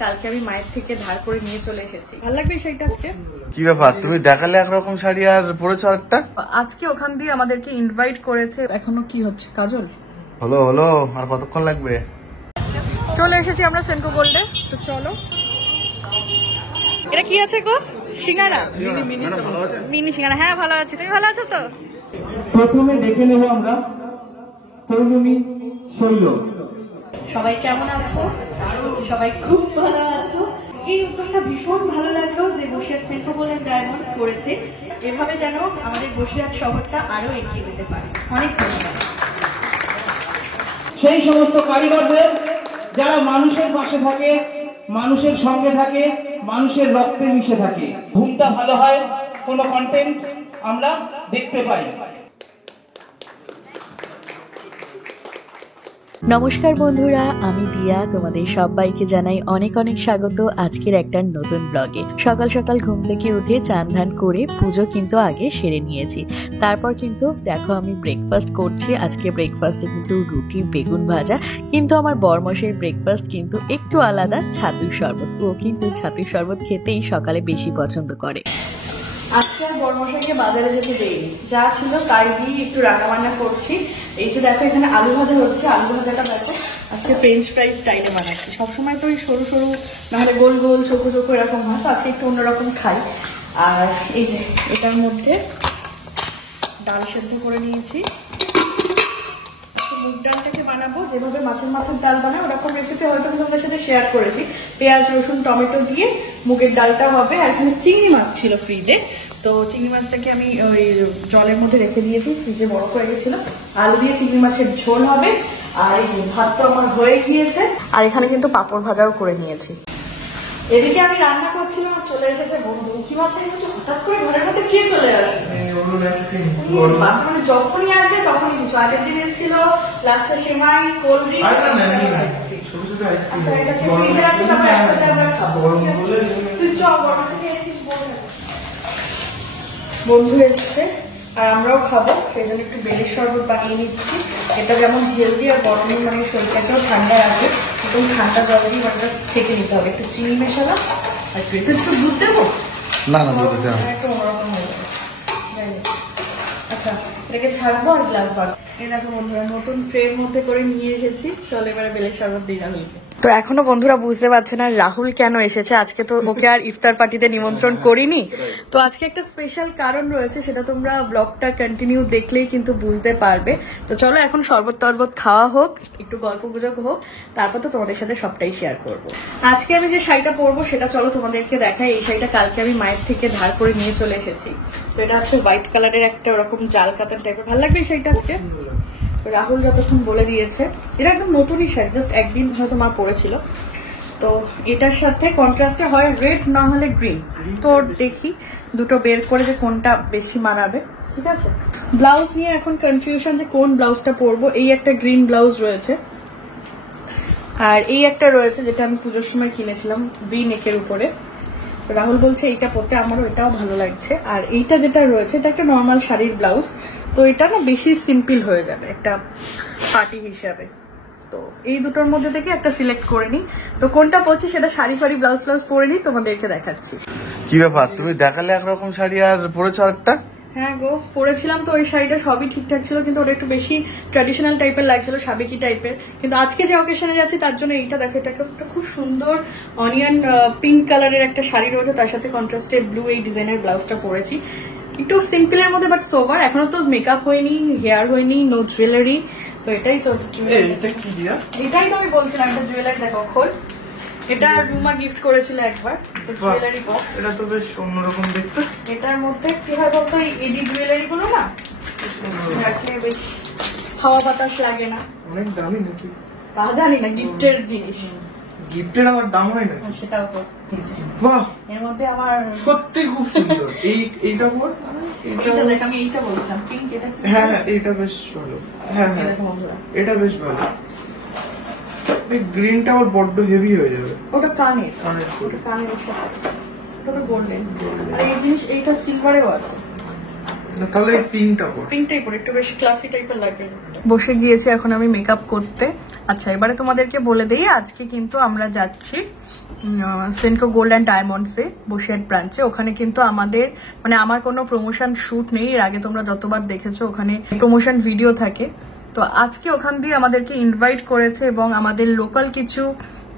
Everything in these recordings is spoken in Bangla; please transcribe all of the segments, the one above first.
কালকে আমি মায়ের থেকে ধার করে নিয়ে চলে এসেছি। ভালো লাগবে শাড়িটা আজকে? কি ব্যাপার, তুমি দেখালে একরকম শাড়ি আর পরেছো আরেকটা? আজকে ওখান দিয়ে আমাদেরকে ইনভাইট করেছে। এখনো কি হচ্ছে কাজল? হলো হলো, আর কতক্ষণ লাগবে? চলে এসেছি আমরা সেনকো গোল্ডে। তো চলো। এটা কি আছে গো? সিঙ্গারা, মিনি সিঙ্গারা। হ্যাঁ ভালো আছি, তুমি ভালো আছো তো? প্রথমে দেখে নেব আমরা পৌর্ণমী শৈল। সবাই কেমন আছো? সবাই খুব ভালো আছো। এই উদ্যোগটা ভীষণ ভালো লাগলো যে বসিরহাট সেনকো গোল্ড ডায়মন্ডস করেছে। এভাবে যেন আমাদের বসিরহাট শহরটা আরো এগিয়ে যেতে পারে। অনেক ধন্যবাদ সেই সমস্ত কারিগরদের যারা মানুষের পাশে থাকে, মানুষের সঙ্গে থাকে, মানুষের রক্তে মিশে থাকে। ঘুমটা ভালো হয়, কোনো কন্টেন্ট আমরা দেখতে পাই। নমস্কার বন্ধুরা, আমি দিয়া। তোমাদের সবাইকে জানাই অনেক অনেক স্বাগত আজকের একটা নতুন ব্লগে। সকাল সকাল ঘুম থেকে উঠে চান ধান করে পুজো কিন্তু আগে সেরে নিয়েছি। তারপর কিন্তু দেখো আমি ব্রেকফাস্ট করছি। আজকে ব্রেকফাস্টে কিন্তু রুটি বেগুন ভাজা, কিন্তু আমার বরমশের ব্রেকফাস্ট কিন্তু একটু আলাদা, ছাতুর শরবত। ও কিন্তু ছাতুর শরবত খেতেই সকালে বেশি পছন্দ করে। আজকে আর বড়মশাইকে বাজারে যেতে দেইনি, যা ছিল তাই দিয়ে একটু রান্না করছি। এই যে দেখো এখানে আলু ভাজা হচ্ছে, আলু ভাজাটা দেখো আজকে ফ্রেঞ্চ ফ্রাইজ স্টাইলে বানাচ্ছি। সবসময় তো ওই সরু সরু নাহলে গোল গোল চোখো চোখো এরকম হয়, তো আজকে একটু অন্যরকম খাই। আর এই যে এটার মধ্যে ডাল সেদ্ধ করে নিয়েছি। মুগ ডালটাকে বানাবো যেভাবে মাছের মাথার ডাল বানায়, ওরকম রেসিপি হয়তো আমি তোমাদের সাথে শেয়ার করেছি। পেঁয়াজ রসুন টমেটো দিয়ে মুগের ডালটা হবে। আর এখানে চিংড়ি মাছ ছিল ফ্রিজে, তো চিংড়ি মাছটাকে আমি ওই জলের মধ্যে রেখে দিয়েছি, ফ্রিজে বরফ হয়ে গেছিল। আলু দিয়ে চিংড়ি মাছের ঝোল হবে। আর এই যে ভাত তো আমার হয়ে গিয়েছে, আর এখানে কিন্তু পাঁপড় ভাজাও করে নিয়েছি। এদিকে আমি রান্না করছিলাম আর চলে এসেছে বন্ধু। কি মাছ হঠাৎ করে ঘরের মধ্যে কে চলে আসে? মানে যখনই আসবে তখনই কিছু। আগের দিন এসেছিল লাচ্ছা সেমাই, কোল্ড ড্রিঙ্ক। আচ্ছা এটাকে ফ্রিজে রাখতে তারপর একসাথে আমরা খাবো। তুই চল, বড় থেকে এসেছিস বন্ধু এসেছে আর আমরাও খাবো, সেই জন্য একটু বেলের শরবত বানিয়ে নিচ্ছি। এটা যেমন হেলদি আর গরমে মানে শরীরটাকেও ঠান্ডা রাখে। একদম ঠান্ডা জল দিয়ে মানে ছেঁকে নিতে হবে। একটু চিনি মেশালাম আর একটু দুধ দেবো। না না, দুধ দিতে হবে। একটু অন্যরকম হয়ে যাবে। আচ্ছা এটাকে ছাড়বো আর গ্লাস বার। এই দেখো বন্ধুরা নতুন ট্রের মধ্যে করে নিয়ে এসেছি। চল এবারে বেলের শরবত দিই রাহুলকে। তো এখনো বন্ধুরা বুঝতে পারছে না রাহুল কেন এসেছে। আজকে তো ওকে আর ইফতার পার্টিতে নিমন্ত্রণ করিনি। তো আজকে একটা স্পেশাল কারণ রয়েছে, সেটা তোমরা ব্লগটা কন্টিনিউ দেখলেই কিন্তু বুঝতে পারবে। তো চলো এখন শরবত টরবত খাওয়া হোক, একটু গল্প গুজব হোক, তারপর তো তোমাদের সাথে সবটাই শেয়ার করব। আজকে আমি যে শাড়িটা পরবো সেটা চলো তোমাদেরকে দেখাই। এই শাড়িটা কালকে আমি মায়ের থেকে ধার করে নিয়ে চলে এসেছি। তো এটা হচ্ছে হোয়াইট কালারের একটা ওরকম জাল কাতান টাইপের। ভালো লাগবে এই শাড়িটা আজকে? রাহুল যতক্ষণ বলে দিয়েছে, এটা একদম নতুনই শাড়ি, জাস্ট একদিন হয়তো মা পরেছিল। তো এটার সাথে কন্ট্রাস্টে হয় রেড না হলে গ্রিন। তো দেখি দুটো বের করে যে কোনটা বেশি মানাবে। ঠিক আছে, ব্লাউজ নিয়ে এখন কনফিউশন যে কোন ব্লাউজটা পরবো। এই একটা গ্রিন ব্লাউজ রয়েছে, আর এই একটা রয়েছে যেটা আমি পুজোর সময় কিনেছিলাম ভি নেকের উপরে। রাহুল বলছে এইটা পরতে, আমারও এটাও ভালো লাগছে। আর এইটা যেটা রয়েছে এটা একটা নর্মাল শাড়ির ব্লাউজ, তো এটা না বেশি সিম্পল হয়ে যাবে একটা পার্টি হিসাবে। তো এই দুটোর মধ্যে থেকে একটা সিলেক্ট করে নি। তো কোনটা পরছি সেটা শাড়ি ফাড়ি ব্লাউজ ফ্লাউজ পরে নি, তোমাদেরকে দেখাচ্ছি। কি ব্যাপার, তুমি দেখালে একরকম শাড়ি আর পরেছো আরেকটা? হ্যাঁ গো, পরেছিলাম তো ওই শাড়িটা সবই ঠিকঠাক ছিল, কিন্তু ওটা একটু বেশি ট্র্যাডিশনাল টাইপের লাগছিল, সাবেকি টাইপের। কিন্তু আজকে যে অকেশনে যাচ্ছি তার জন্য এইটা দেখো, এটা একটা খুব সুন্দর অনিয়ন পিঙ্ক কালারের একটা শাড়ি রয়েছে, তার সাথে কন্ট্রাস্টে ব্লু এই ডিজাইনের ব্লাউজটা পরেছি। একটু সিম্পলের মধ্যে বাট সোভার। এখনো তো মেকআপ হয়নি, হেয়ার হয়নি, নো জুয়েলারি। তো এটাই তো এটাই তো আমি বলছিলাম। এটা জুয়েলারি দেখো, খোল। এটা রুমা গিফট করেছিল একবার, জুয়েলারি বক্স। এটা তো বেশ অন্যরকম দেখতে। এটার মধ্যে কি হয় বলতো, এই এডি জুয়েলারি গুলো না রাখলে বেশ হাওয়া বাতাস লাগে না। অনেক দামি নাকি? তা জানি না, গিফটের জিনিস। গিফটের আবার দাম হয় না? সেটাও তো। বাহ, এর মধ্যে আমার সত্যি খুব সুন্দর। এইটা বল, এইটা দেখ, আমি এইটা বলছিলাম পিঙ্ক। এটা হ্যাঁ হ্যাঁ, এটা বেশ ভালো। হ্যাঁ হ্যাঁ, এটা বেশ ভালো। গ্রিনটা আবার বড্ড হেভি হয়ে যাবে। ওটা কানের, ওটা কানের সাথে, ওটা গোল্ডেন। আর এই জিনিস এইটা সিলভারেও আছে। তাহলে তিনটা পর পিঙ্কটাই পরে একটু বেশি ক্লাসি টাইপের লাগবে। বসে গিয়েছি এখন আমি মেকআপ করতে। আচ্ছা এবারে তোমাদেরকে বলে দেই, আজকে কিন্তু আমরা যাচ্ছি সেনকো গোল্ড অ্যান্ড ডায়মন্ডসে, বসিরহাট ব্রাঞ্চে। ওখানে কিন্তু আমাদের মানে আমার কোনো প্রমোশন শুট নেই, এর আগে তোমরা যতবার দেখেছো ওখানে প্রমোশন ভিডিও থাকে। তো আজকে ওখান দিয়ে আমাদেরকে ইনভাইট করেছে এবং আমাদের লোকাল কিছু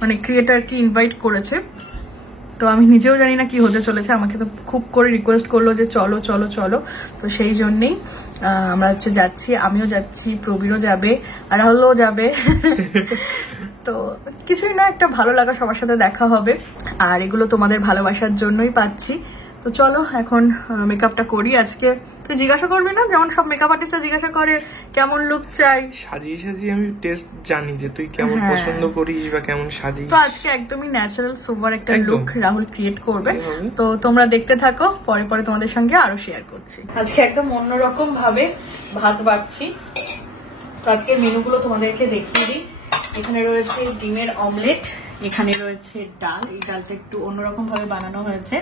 মানে ক্রিয়েটারকে ইনভাইট করেছে। তো আমি নিজেও জানি না কি হতে চলেছে, আমাকে তো খুব করে রিকোয়েস্ট করলো যে চলো চলো চলো। তো সেই জন্যেই আমরা হচ্ছে যাচ্ছি, আমিও যাচ্ছি, প্রবীরও যাবে, আর রাহুলও যাবে। তো কিছুই না, একটা ভালো লাগা, সবার সাথে দেখা হবে, আর এগুলো তোমাদের ভালোবাসার জন্যই পাচ্ছি। তো চলো এখন মেকআপটা করি। আজকে তুই জিজ্ঞাসা করবি না, যেমন সব মেকআপ আর্টিস্টরা জিজ্ঞাসা করে কেমন লুক চাই, সাজিয়ে সাজিয়ে আমি টেস্ট জানি যে তুই কেমন পছন্দ করিস বা কেমন সাজিস। তো আজকে একদমই ন্যাচারাল সোবার একটা লুক রাহুল ক্রিয়েট করবে। তো তোমরা দেখতে থাকো, পরে পরে তোমাদের সঙ্গে আরো শেয়ার করছি। আজকে একদম অন্যরকম ভাবে ভাত বাড়ছি। তো আজকের মেনুগুলো তোমাদেরকে দেখিয়ে দিই। এখানে রয়েছে ডিমের অমলেট, এখানে রয়েছে ডাল, এই ডালটা একটু অন্যরকম ভাবে বানানো হয়েছে,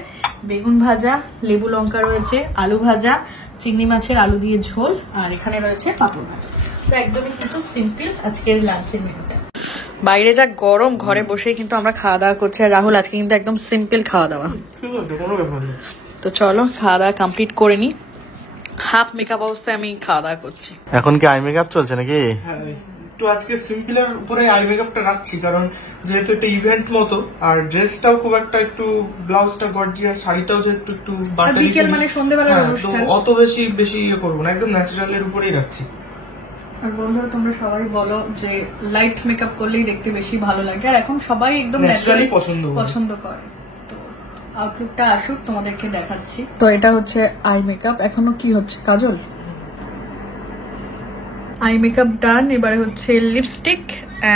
বেগুন ভাজা, লেবু লঙ্কা রয়েছে, আলু ভাজা, চিংড়ি মাছের আলু দিয়ে ঝোল, আর এখানে রয়েছে পাপড় ভাজা। তো একদমই কিন্তু সিম্পল আজকের লাঞ্চের মেনুটা। বাইরে যা গরম, ঘরে বসেই কিন্তু আমরা খাওয়া দাওয়া করছি, আর রাহুল আজকে কিন্তু একদম সিম্পল খাওয়া দাওয়া। তো চলো খাওয়া দাওয়া কমপ্লিট করে নি। হাফ মেকআপ অবস্থায় আমি খাওয়া দাওয়া করছি। এখন কি আই মেকআপ চলছে নাকি? হ্যাঁ, একটু আজকে সিম্পলের উপরে আই মেকআপটা রাখছি, কারণ যেহেতু একটা ইভেন্ট মতো, আর ড্রেসটাও খুব একটা একটু ব্লাউজটা গর্জিয়াস, শাড়িটাও যে একটু একটু বাটারি, বিকেল মানে সন্ধ্যাবেলার অনুষ্ঠান, অত বেশি ইয়ে করবো না, একদম ন্যাচারালের উপরেই রাখছি। আর বন্ধুরা তোমরা সবাই বলো যে লাইট মেকআপ করলেই দেখতে বেশি ভালো লাগে, আর এখন সবাই একদম ন্যাচারালি পছন্দ করে। তো আউটলুকটা আসুক, তোমাদেরকে দেখাচ্ছি। তো এটা হচ্ছে আই মেকআপ, এখনো কি হচ্ছে, কাজল আই মেকআপ ডান। এবারে হচ্ছে লিপস্টিক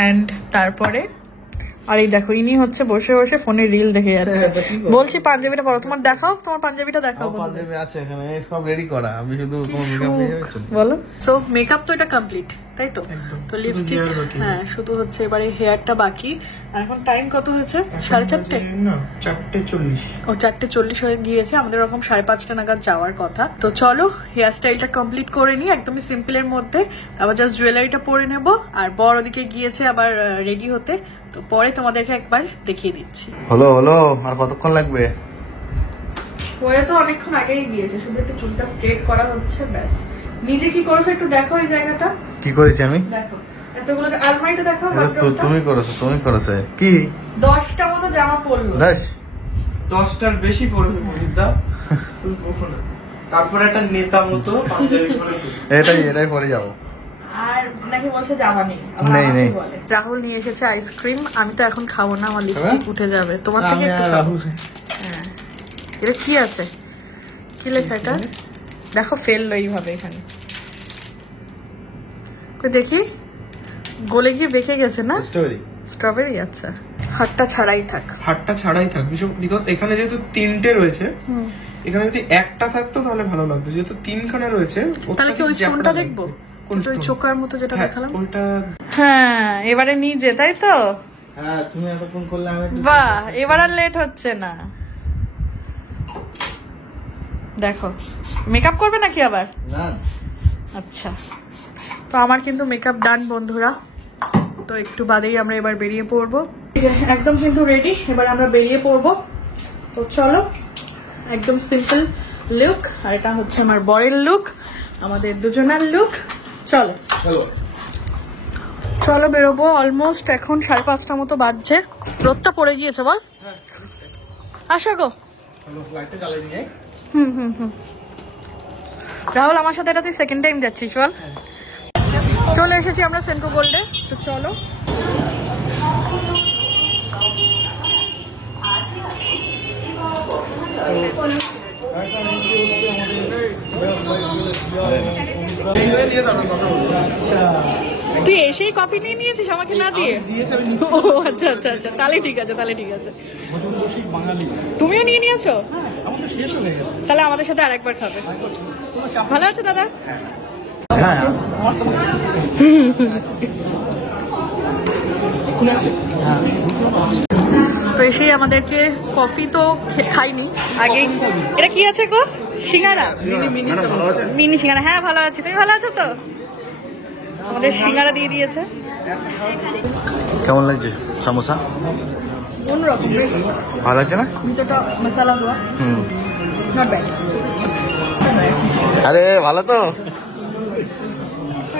এন্ড তারপরে আর এই দেখো ইনি হচ্ছে বসে বসে ফোনে রিল দেখে যাচ্ছে। বলছি পাঞ্জাবিটা পরো, তোমার দেখাও, তোমার পাঞ্জাবিটা দেখাও। পাঞ্জাবি আছে এখানে সব রেডি করা, আমি শুধু তোমার মেকআপ বলো। সো মেকআপ তো এটা কমপ্লিট, তাই তো? তো লিপস্টিক, হ্যাঁ শুধু হচ্ছে এবারে হেয়ারটা বাকি। আর এখন টাইম কত হয়েছে? 4:30 না 4:40। ও 4:40 হয়ে গিয়েছে, আমাদের ওরকম 5:30 নাগাদ যাওয়ার কথা। তো চলো হেয়ার স্টাইলটা কমপ্লিট করে নি একদমই সিম্পলের মধ্যে, আবার জাস্ট জুয়েলারিটা পরে নেব। আর বড় ওদিকে গিয়েছে আবার রেডি হতে, তো পরে তোমাদেরকে একবার দেখিয়ে দিচ্ছি। হলো আর কতক্ষণ লাগবে? হয়ে তো অনেকক্ষণ আগেই গিয়েছে, শুধু একটু চুলটা স্ট্রেট করা হচ্ছে, ব্যাস। নিজে কি করেছো একটু দেখো, এই জায়গাটা কি করেছি আমি দেখো, এতগুলো আলমারিটা দেখো। তুমি করেছো কি? 10টা মতো জামা পরলো। 10টার বেশি পড়বে মনিদা, তুমি কখনো। তারপরে একটা নেতা মতো পাঞ্জাবি পরেছে, এটাই পরে যাবো। আর নাকি বলছে জামা নেই, নেই। রাহুল নিয়ে এসেছে আইসক্রিম, আমি তো এখন খাবো না, আমার লিপস্টিক উঠে যাবে। তোমার থেকে একটু খাবো। হ্যাঁ, এটা কি আছে, কি লেখা এটা দেখো, ফেললো এইভাবে এখানে, দেখি গলে গিয়ে বেঁকে গেছে না, স্ট্রবেরি। আচ্ছা হাতটা ছাড়াই থাক, বিকজ এখানে যেহেতু 3টে রয়েছে, এখানে যদি একটা থাকতো তাহলে ভালো লাগতো, যেহেতু 3খানা রয়েছে। তাহলে কি ওই স্পুনটা দেখবো, ওই চোকার মতো যেটা দেখালাম ওইটা? হ্যাঁ এবারে নিজে, তাই তো? হ্যাঁ, তুমি এতক্ষণ করলে আমি বাহ, এবার আর লেট হচ্ছে না। দেখো মেকআপ করবে নাকি আবার? না। আচ্ছা, তো আমার কিন্তু মেকআপ ডান বন্ধুরা। তো একটু বাদেই আমরা এবার বেরিয়ে পড়বো, একদম কিন্তু রেডি, এবার আমরা বেরিয়ে পড়বো। তো চলো, একদম সিম্পল লুক, আর এটা হচ্ছে আমার বরের লুক, আমাদের দুজনের লুক। চলো বেরোবো। অলমোস্ট এখন 5:30 মতো বাজছে, রোদটা পড়ে গিয়েছে, বল আসো গো। রাহুল আমার সাথে এটা তুই সেকেন্ড টাইম যাচ্ছিস, বল। চলে এসেছি আমরা সেনকো গোল্ডে, তো চলো। তুই এসেই কফি নিয়ে নিয়েছিস আমাকে না দিয়ে? ও আচ্ছা আচ্ছা আচ্ছা, তাহলে ঠিক আছে। তুমিও নিয়ে নিয়েছো? তাহলে আমাদের সাথে আরেকবার খাবে। ভালো আছে দাদা? তো এসেই আমাদেরকে কফি তো খাইনি আগে। এটা কি আছে গো? সিঙ্গারা মিনি সিঙ্গারা, হ্যাঁ ভালো আছি, তুমি ভালো আছো তো? আমাদের সিঙ্গারা দিয়ে দিয়েছে। কেমন লাগছে সামোসা? অন্যরকম, ভালো লাগছে না? ভিতরটা মশলা দেওয়া, নট ব্যাড। আরে ভালো তো।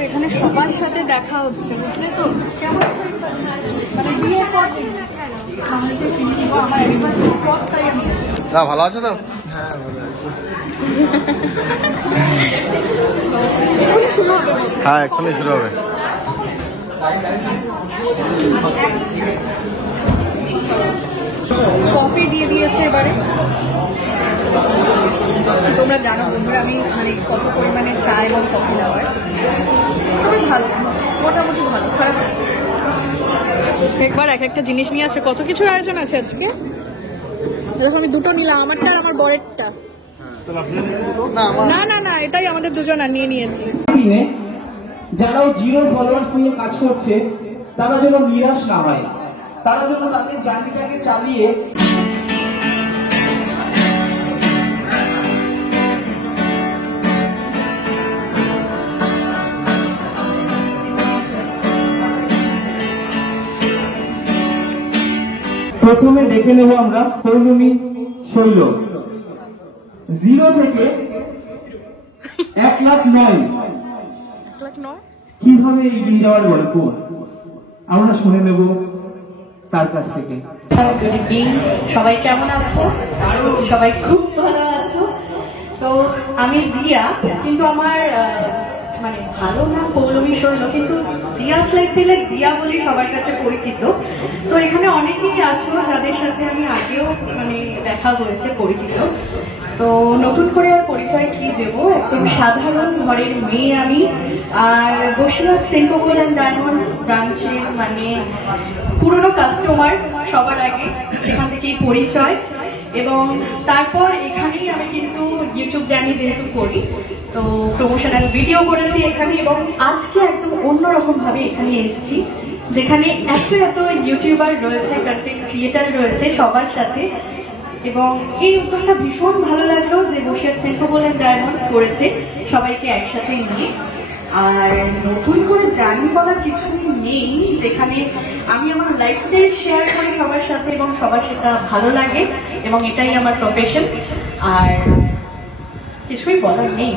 এখানে সবার সাথে দেখা হচ্ছে, বুঝলে তো? কেমন মানে বিয়ের পর আমার anniversary পর তাই আমি না ভালো আছো তো? হ্যাঁ এক্ষুনি শুরু হবে। কফি দিয়ে দিয়েছে এবারে। তোমরা জানো বন্ধুরা আমি মানে কত পরিমাণে চা এবং কফি নেওয়ার। খুবই ভালো, মোটামুটি ভালো, খারাপ না। একবার এক একটা জিনিস নিয়ে আসছে, কত কিছুর আয়োজন আছে আজকে। দেখো আমি দুটো নিলাম, আমারটা আর আমার বরেরটা। না না না, এটাই আমাদের দুজনা নিয়ে নিয়েছি। দিনে যারাও জিরো ফলোয়ার্স নিয়ে কাজ করছে তারা যেন নিরাশ না হয়, তারা যেন তাদের জার্নিটাকে চালিয়ে প্রথমে দেখে নেব আমরা পৌলমী শৈল, 0 থেকে 1,09,000 কিভাবে এগিয়ে যাওয়ার গল্প আমরা শুনে নেব তার কাছ থেকে। সবাই কেমন আছো? সবাই খুব ভালো আছো তো? আমি দিয়া, কিন্তু আমার মানে ভালো না পৌলমী শৈল, কিন্তু দিয়া লাইফ পেলে দিয়া বলি সবার কাছে পরিচিত। তো এখানে অনেকেই আছো যাদের সাথে আমি আগেও মানে দেখা হয়েছে, পরিচিত। তো নতুন করে আর পরিচয় কি দেবো, একদম সাধারণ ঘরের মেয়ে আমি। আর বসিরহাট সেন্কো গোল্ড অ্যান্ড ডায়মন্ডস ব্রাঞ্চের মানে পুরনো কাস্টমার সবার আগে, সেখান থেকেই পরিচয়। এবং তারপর এখানেই আমি কিন্তু ইউটিউব জার্নি যেহেতু করি, তো প্রমোশনাল ভিডিও করেছি এখানে। এবং আজকে একদম অন্যরকম ভাবে এখানে এসেছি, যেখানে এত এত ইউটিউবার রয়েছে, কন্টেন্ট ক্রিয়েটার রয়েছে সবার সাথে। এবং এই উদ্যোগটা ভীষণ ভালো লাগলো যে বসিরহাট সেন্কো গোল্ড অ্যান্ড ডায়মন্ডস করেছে সবাইকে একসাথে নিয়ে। আর নতুন করে জার্নি করার কিছুই নেই, যেখানে আমি আমার লাইফস্টাইল শেয়ার করি সবার সাথে এবং সবার সেটা ভালো লাগে এবং এটাই আমার প্রফেশন। আর কিছুই বলার নেই,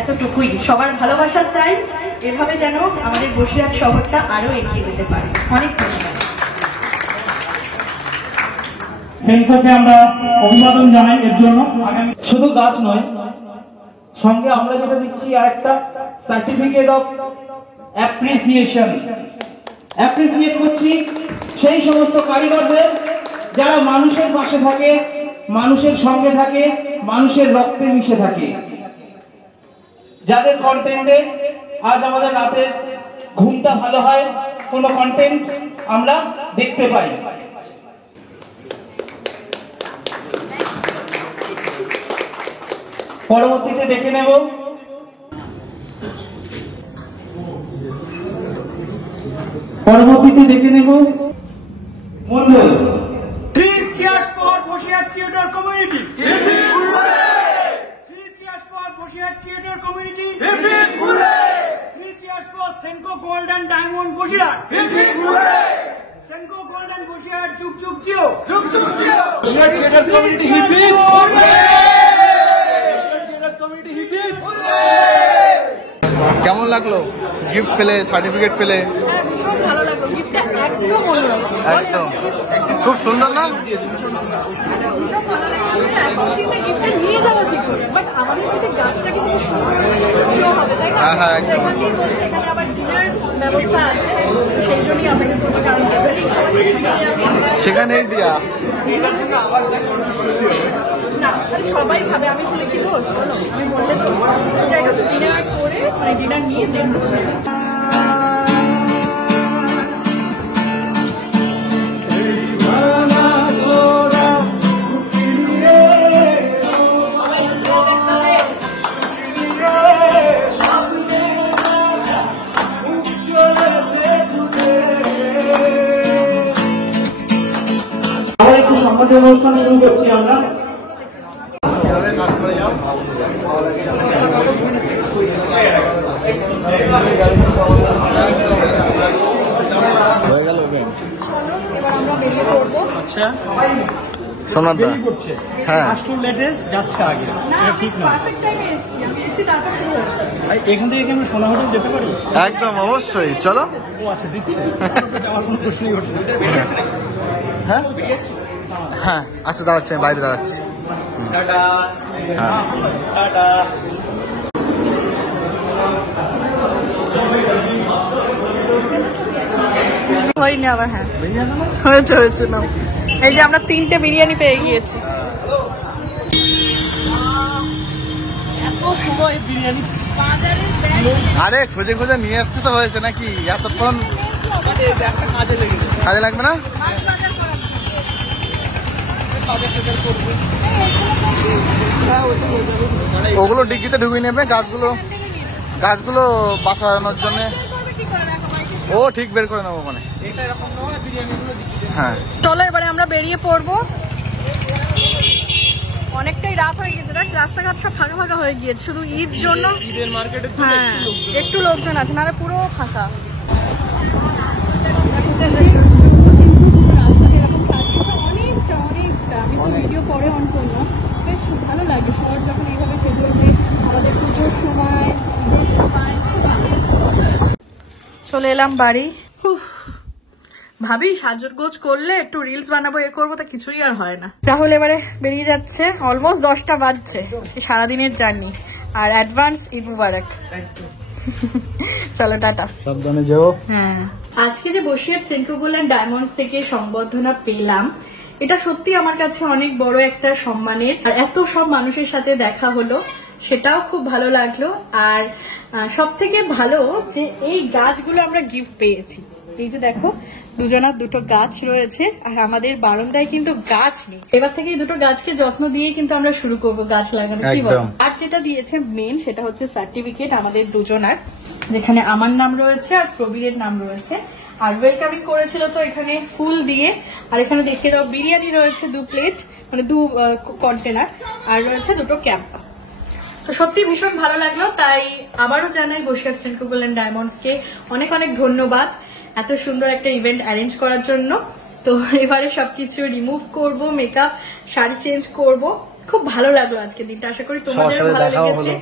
এতটুকুই। সবার ভালোবাসা চাই, এভাবে যেন আমাদের বসিরহাট শহরটা আরো এগিয়ে যেতে পারে। অনেক ধন্যবাদ। সেন্কোকে আমরা অভিবাদন জানাই এর জন্য। শুধু গাছ নয়, সঙ্গে আমরা যেটা দিচ্ছি আর একটা সার্টিফিকেট অফ অ্যাপ্রিসিয়েশন। অ্যাপ্রিসিয়েট করছি সেই সমস্ত কারিগরদের যারা মানুষের পাশে থাকে, মানুষের সঙ্গে থাকে, মানুষের রক্তে মিশে থাকে, যাদের কন্টেন্টে আজ আমাদের রাতের ঘুমটা ভালো হয়, কোনো কন্টেন্ট আমরা দেখতে পাই। পরবর্তীতে দেখে নেব Mondal. 3 cheers for Boshihat Creator Community. 3 cheers for Boshihat Creator Community. 3 cheers for Senko Gold and Diamond Boshihat. Senko Gold and Boshihat Chuk Chuk Jio. Boshihat Creators Community hip hip. Boshihat Creators Community hip hip. কেমন লাগলো গিফট পেলে, সার্টিফিকেট পেলে? ভীষণ ভালো লাগলো, গিফটটা একদম অন্যরকম, একদম খুব সুন্দর না? ভীষণ ভালো লাগছে। এখন চিন্তা গিফটটা নিয়ে যাওয়া ঠিক করে, বাট আমাদের কিন্তু গাছটা কিন্তু খুব সুন্দর হবে, তাই না? হ্যাঁ, একদম। এখান দিয়ে বলছে এখানে আবার ডিনার ব্যবস্থা আছে, সেই জন্যই আপনাকে বলছি, কারণ সেখানেই দিয়া না সবাই খাবে, আমি তো লিখি তো, আমি বললে তো যাই হোক ডিনার করে মানে ডিনার নিয়ে দেন বসে। আবার একটু সংবাদ অনুষ্ঠান শুরু করছি আমরা। আমরা বেরিয়ে পড়বো। আচ্ছা সোনাদা দেরি করছে, হ্যাঁ। আসল লেটে যাচ্ছে আগে, না এটা ঠিক না। পারফেক্ট টাইমে এসেছি, আমি এসেছি তারপর শুরু হয়েছে। ভাই এখান থেকে কি আমরা সোনা হোটেল যেতে পারি? একদম অবশ্যই, চলো। ও আচ্ছা দিচ্ছে, যাওয়ার কোনো প্রশ্নই ওঠে না। হ্যাঁ হ্যাঁ, আচ্ছা দাঁড়াচ্ছি, আমি বাইরে দাঁড়াচ্ছি। টাটা হ্যাঁ টাটা। হয়নি আবার, হ্যাঁ হয়েছে হয়েছে না। এই যে আমরা 3টে বিরিয়ানি পেয়ে গিয়েছি। এত সময় বিরিয়ানি আরে খুঁজে খুঁজে নিয়ে আসতে তো হয়েছে নাকি এতক্ষণ? কাজে লাগবে না? ওগুলো ডিগ্রিতে ঢুকিয়ে নেবে, গাছগুলো বাঁচানোর জন্য। ও ঠিক বের করে নেবো মানে। হ্যাঁ চলো এবারে আমরা বেরিয়ে পড়বো। অনেকটাই রাত হয়ে গেছে, দেখ রাস্তাঘাট সব ফাঁকা ফাঁকা হয়ে গিয়েছে, শুধু ঈদ জন্য ঈদের মার্কেটে হ্যাঁ একটু লোকজন আছে, নাহলে পুরো ফাঁকা। ভিডিও পরে অন করলাম, বেশ ভালো লাগে শহর যখন এইভাবে সেগুলোতে আমাদের পুজোর সময় চলে এলাম বাড়ি। ভাবি সাজগোজ করলে একটু রিলস বানাবো, এ করবো, তা কিছুই আর হয় না। রাহুল এবারে বেরিয়ে যাচ্ছে, অলমোস্ট 10টা বাজছে, সারাদিনের জার্নি। আর অ্যাডভান্স ঈদ মুবারক। চলো টাটা, সাবধানে যাও। হ্যাঁ আজকে যে Basirhat Centra gold and diamonds থেকে সংবর্ধনা পেলাম, এটা সত্যি আমার কাছে অনেক বড় একটা সম্মানের। আর এত সব মানুষের সাথে দেখা হলো, সেটাও খুব ভালো লাগলো। আর সব থেকে ভালো যে এই গাছগুলো আমরা গিফট পেয়েছি। এই যে দেখো দুজনার দুটো গাছ রয়েছে, আর আমাদের বারান্দায় কিন্তু গাছ নেই। এবার থেকে এই দুটো গাছকে যত্ন দিয়ে কিন্তু আমরা শুরু করব গাছ লাগানো, কি বল? আর যেটা দিয়েছে মেন সেটা হচ্ছে সার্টিফিকেট আমাদের দুজনার, যেখানে আমার নাম রয়েছে আর প্রবীরের নাম রয়েছে। আর ওয়েলকামিং করেছিল তো এখানে ফুল দিয়ে, আর এখানে দেখিয়ে দাও বিরিয়ানি রয়েছে 2 প্লেট, মানে 2 কন্টেনার, আর রয়েছে 2টো ক্যাম্প। তো সত্যি ভীষণ ভালো লাগলো। তাই আবারও জানাই বসিরহাট সেন্ট্রো গোল্ড অ্যান্ড ডায়মন্ডসকে অনেক অনেক ধন্যবাদ এত সুন্দর একটা ইভেন্ট অ্যারেঞ্জ করার জন্য। তো এবারে সবকিছু রিমুভ করব, মেকআপ, শাড়ি চেঞ্জ করব। খুব ভালো লাগলো আজকে দিনটা, আশা করি তোমাদের ভালো লেগেছে।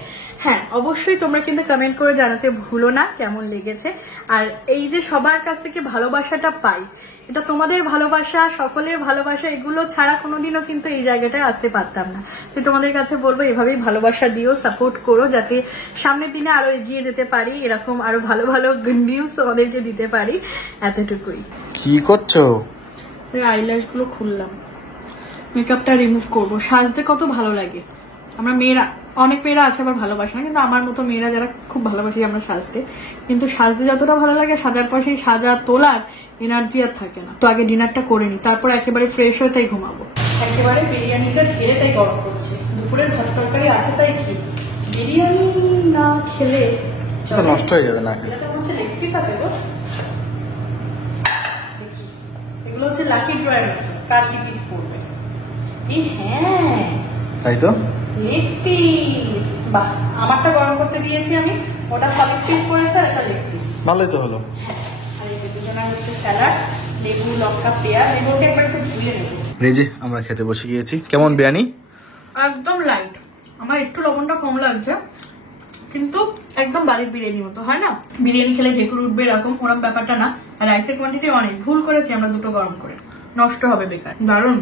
হ্যাঁ অবশ্যই তোমরা কিন্তু কমেন্ট করে জানাতে ভুলো না কেমন লেগেছে। আর এই যে সবার কাছ থেকে ভালোবাসাটা পাই, এটা তোমাদের ভালোবাসা, সকলের ভালোবাসা, এগুলো ছাড়া কোনোদিনও কিন্তু এই জায়গাটায় আসতে পারতাম না। তো তোমাদের কাছে বলবো এভাবেই ভালোবাসা দিও, সাপোর্ট করো, যাতে সামনের দিনে আরো এগিয়ে যেতে পারি, এরকম আরো ভালো ভালো গুড নিউজ তোমাদেরকে দিতে পারি। এতটুকুই। কি করছো? আইল্যাশ গুলো খুললাম, মেকআপটা রিমুভ করবো। সাজতে কত ভালো লাগে। আমরা মেয়েরা, অনেক মেয়েরা আছে আবার ভালোবাসে না, কিন্তু আমার মতো মেয়েরা যারা খুব ভালোবাসি আমরা সাজতে, কিন্তু সাজতে যতটা ভালো লাগে সাজার পর সেই সাজা তোলার এনার্জি আর থাকে না। তো আগে ডিনারটা করে নি, তারপর একেবারে ফ্রেশ হয়ে তাই ঘুমাবো। একেবারে বিরিয়ানিটা খেয়ে তাই গরম করছি, দুপুরের ভাত তরকারি আছে তাই কি বিরিয়ানি না খেলে নষ্ট হয়ে যাবে না। এটা হচ্ছে লেগ পিস আছে গো, এগুলো হচ্ছে লাকি ড্রয়ের, কার কি পিস পড়বে। এই হ্যাঁ তাই তো, লেগ পিস, বাহ, আমারটা গরম করতে দিয়েছি আমি, ওটা সলিড পিস করেছে আর এটা লেগ পিস। ভালোই তো হলো। আর এই যে দুজনের হচ্ছে স্যালাড, লেবু, লঙ্কা, পেঁয়াজ, এগুলোকে একবার একটু ধুয়ে নেবো। এই যে আমরা খেতে বসে গিয়েছি। কেমন বিরিয়ানি? একদম লাইট, আমার একটু লবণটা কম লাগছে, কিন্তু একদম বাড়ির বিরিয়ানি মতো হয় না, বিরিয়ানি খেলে ঢেকুর উঠবে এরকম, ওরকম ব্যাপারটা না। আর রাইসের কোয়ান্টিটি অনেক, ভুল করেছি আমরা 2টো গরম করে, নষ্ট হবে বেকার। দারুণ।